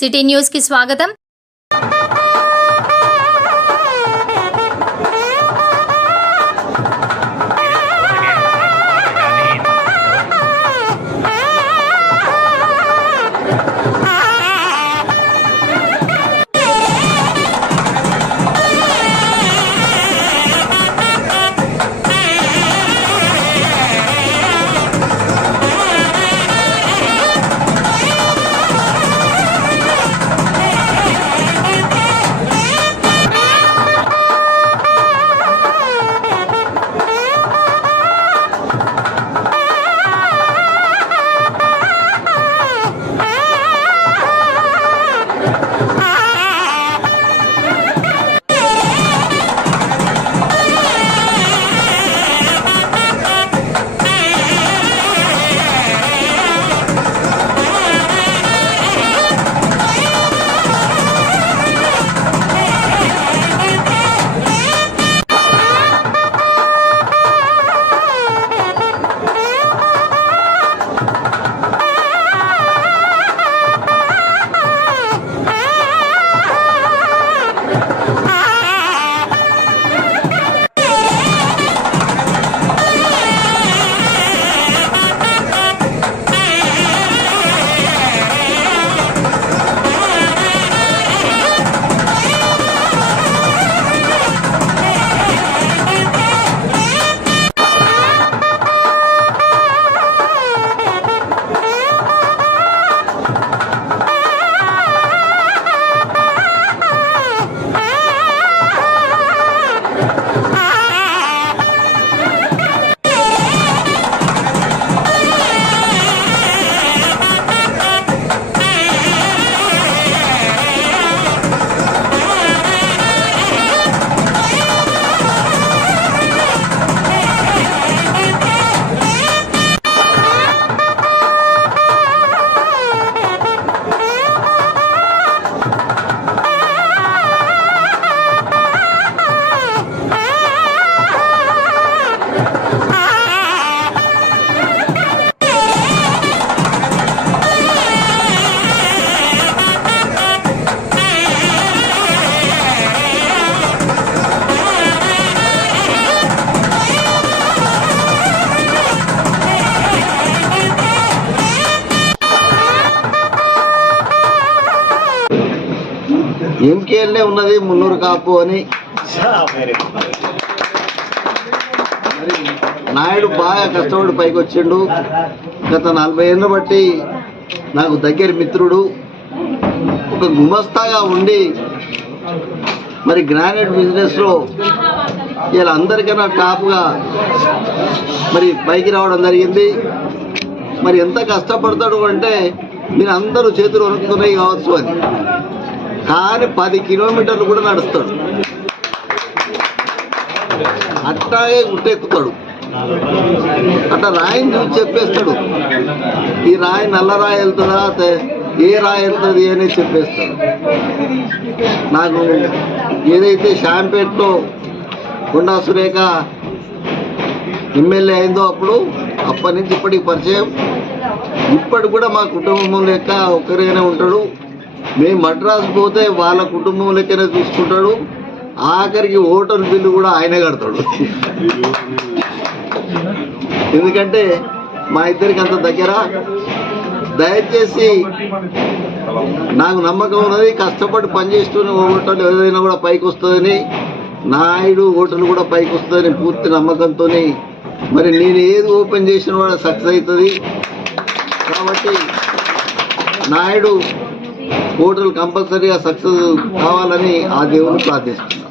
City news కి స్వాగతం. ఎంకేఎల్ఏ ఉన్నది మున్నూరు కాపు అని నాయుడు బాగా కష్టపడి పైకి వచ్చిండు. గత 40 ఏళ్ళ బట్టి నాకు దగ్గర మిత్రుడు, ఒక గుమస్తాగా ఉండి మరి గ్రానైట్ బిజినెస్లో ఇలా అందరికన్నా టాప్గా మరి పైకి రావడం జరిగింది. మరి ఎంత కష్టపడతాడు అంటే మీరు అందరూ చేతులు వణుకుతున్నాయి కావచ్చు అని, కానీ 10 కిలోమీటర్లు కూడా నడుస్తాడు. అట్లాగే గుట్టెక్కుతాడు. అట్లా రాయిని చూసి చెప్పేస్తాడు, ఈ రాయి నల్ల రాయి వెళ్తుందా ఏ రాయి వెళ్తుంది అని చెప్పేస్తాడు. నాకు ఏదైతే షాంపేట్లో కొండా సురేఖ ఎమ్మెల్యే అయిందో అప్పటి నుంచి ఇప్పటికి పరిచయం. ఇప్పటికి కూడా మా కుటుంబం లెక్క ఒక్కరిగానే ఉంటాడు. మేము మద్రాసు పోతే వాళ్ళ కుటుంబం లెక్కనే చూసుకుంటాడు. ఆఖరికి హోటల్ బిల్లు కూడా ఆయనే కడతాడు. ఎందుకంటే మా ఇద్దరికి అంత దగ్గర. దయచేసి నాకు నమ్మకం ఉన్నది, కష్టపడి పనిచేస్తూనే హోటల్ ఏదైనా కూడా పైకి వస్తుందని, నాయుడు హోటల్ కూడా పైకి వస్తుందని పూర్తి నమ్మకంతో మరి నేను ఏది ఓపెన్ చేసిన కూడా సక్సెస్ అవుతుంది. కాబట్టి నాయుడు హోటల్ కంపల్సరీగా సక్సెస్ కావాలని ఆ దేవుని ప్రార్థిస్తున్నాను.